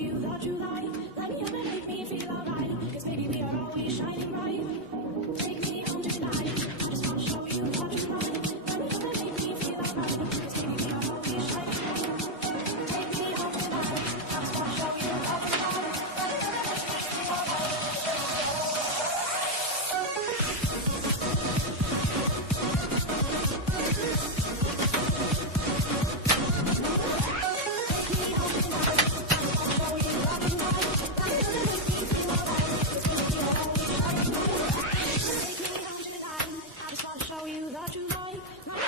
you that you like. Let me up and make me feel alright. 'Cause baby, we are always shining bright. Take me home tonight. I just wanna show you that you like. Let me up and make me feel alright. 'Cause baby, we are always shining bright. Take me home tonight. I just wanna show you that you like. Let me up and make me feel alright. Show you that you like.